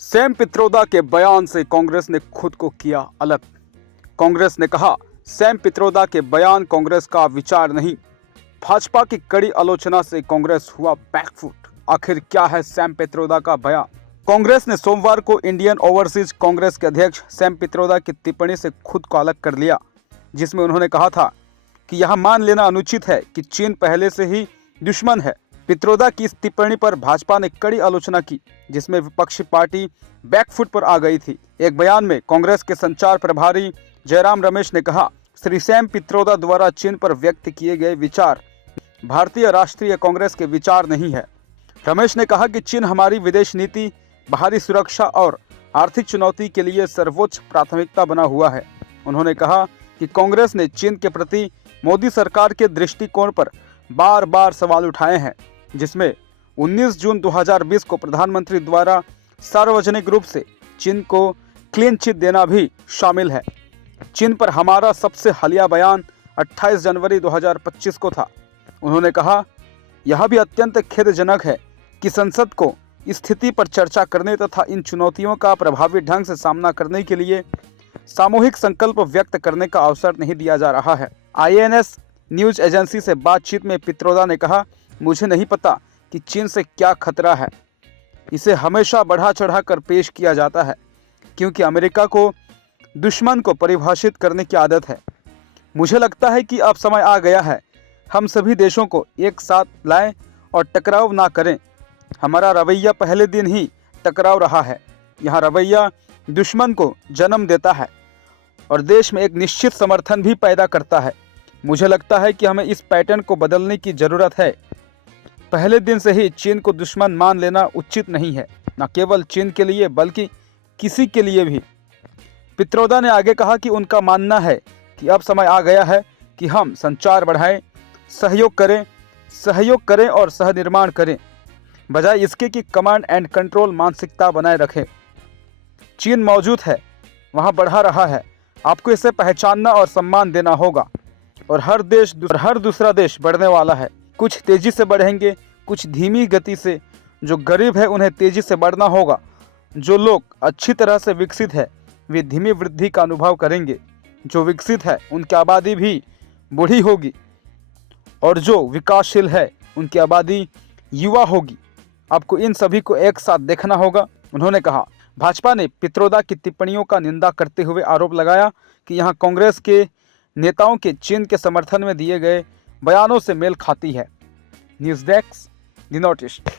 Sam Pitroda के बयान से कांग्रेस ने खुद को किया अलग। कांग्रेस ने कहा, सैम पित्रोदा के बयान कांग्रेस का विचार नहीं। भाजपा की कड़ी आलोचना से कांग्रेस हुआ बैकफुट। आखिर क्या है सैम पित्रोदा का बयान? कांग्रेस ने सोमवार को इंडियन ओवरसीज कांग्रेस के अध्यक्ष सैम पित्रोदा की टिप्पणी से खुद को अलग कर लिया, जिसमें उन्होंने कहा था कि यह मान लेना अनुचित है कि चीन पहले से ही दुश्मन है। पित्रोदा की इस टिप्पणी पर भाजपा ने कड़ी आलोचना की, जिसमें विपक्षी पार्टी बैकफुट पर आ गई थी। एक बयान में कांग्रेस के संचार प्रभारी जयराम रमेश ने कहा, श्री सैम पित्रोदा द्वारा चीन पर व्यक्त किए गए विचार भारतीय राष्ट्रीय कांग्रेस के विचार नहीं है। रमेश ने कहा कि चीन हमारी विदेश नीति, बाहरी सुरक्षा और आर्थिक चुनौती के लिए सर्वोच्च प्राथमिकता बना हुआ है। उन्होंने कहा कि कांग्रेस ने चीन के प्रति मोदी सरकार के दृष्टिकोण पर बार बार सवाल उठाए हैं, जिसमें 19 जून 2020 को प्रधानमंत्री द्वारा सार्वजनिक रूप से चीन को क्लीन चिट देना भी शामिल है। चीन पर हमारा सबसे हालिया बयान 28 जनवरी 2025 को था। उन्होंने कहा, यह भी अत्यंत खेदजनक है कि संसद को स्थिति पर चर्चा करने तथा इन चुनौतियों का प्रभावी ढंग से सामना करने के लिए सामूहिक संकल्प व्यक्त करने का अवसर नहीं दिया जा रहा है। INS न्यूज एजेंसी से बातचीत में पित्रोदा ने कहा, मुझे नहीं पता कि चीन से क्या खतरा है। इसे हमेशा बढ़ा चढ़ा कर पेश किया जाता है, क्योंकि अमेरिका को दुश्मन को परिभाषित करने की आदत है। मुझे लगता है कि अब समय आ गया है हम सभी देशों को एक साथ लाएं और टकराव ना करें। हमारा रवैया पहले दिन ही टकराव रहा है। यह रवैया दुश्मन को जन्म देता है और देश में एक निश्चित समर्थन भी पैदा करता है। मुझे लगता है कि हमें इस पैटर्न को बदलने की ज़रूरत है। पहले दिन से ही चीन को दुश्मन मान लेना उचित नहीं है, न केवल चीन के लिए बल्कि किसी के लिए भी। पित्रोदा ने आगे कहा कि उनका मानना है कि अब समय आ गया है कि हम संचार बढ़ाएं, सहयोग करें और सहनिर्माण करें, बजाय इसके कि कमांड एंड कंट्रोल मानसिकता बनाए रखें। चीन मौजूद है, वहाँ बढ़ा रहा है। आपको इसे पहचानना और सम्मान देना होगा। और हर दूसरा देश बढ़ने वाला है। कुछ तेजी से बढ़ेंगे, कुछ धीमी गति से। जो गरीब है उन्हें तेजी से बढ़ना होगा। जो लोग अच्छी तरह से विकसित है वे धीमी वृद्धि का अनुभव करेंगे। जो विकसित है उनकी आबादी भी बूढ़ी होगी और जो विकासशील है उनकी आबादी युवा होगी। आपको इन सभी को एक साथ देखना होगा, उन्होंने कहा। भाजपा ने पित्रोदा की टिप्पणियों का निंदा करते हुए आरोप लगाया कि यहाँ कांग्रेस के नेताओं के चीन के समर्थन में दिए गए बयानों से मेल खाती है। News desk, the north east.